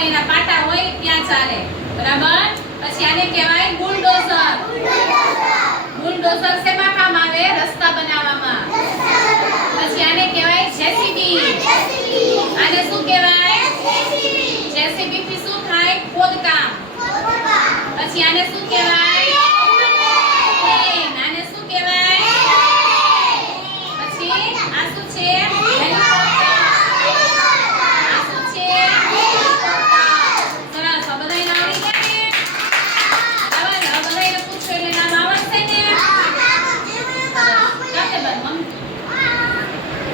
ઉપર એના પાટા હોય ત્યાં ચાલે બરાબર પછી આને કહેવાય બુલડોઝર બુલડોઝર શેમાં કામ આવે રસ્તા બનાવવામાં પછી આને કહેવાય જેસીબી આને શું કહેવાય જેસીબી થી શું થાય ખોદકામ પછી આને શું કહેવાય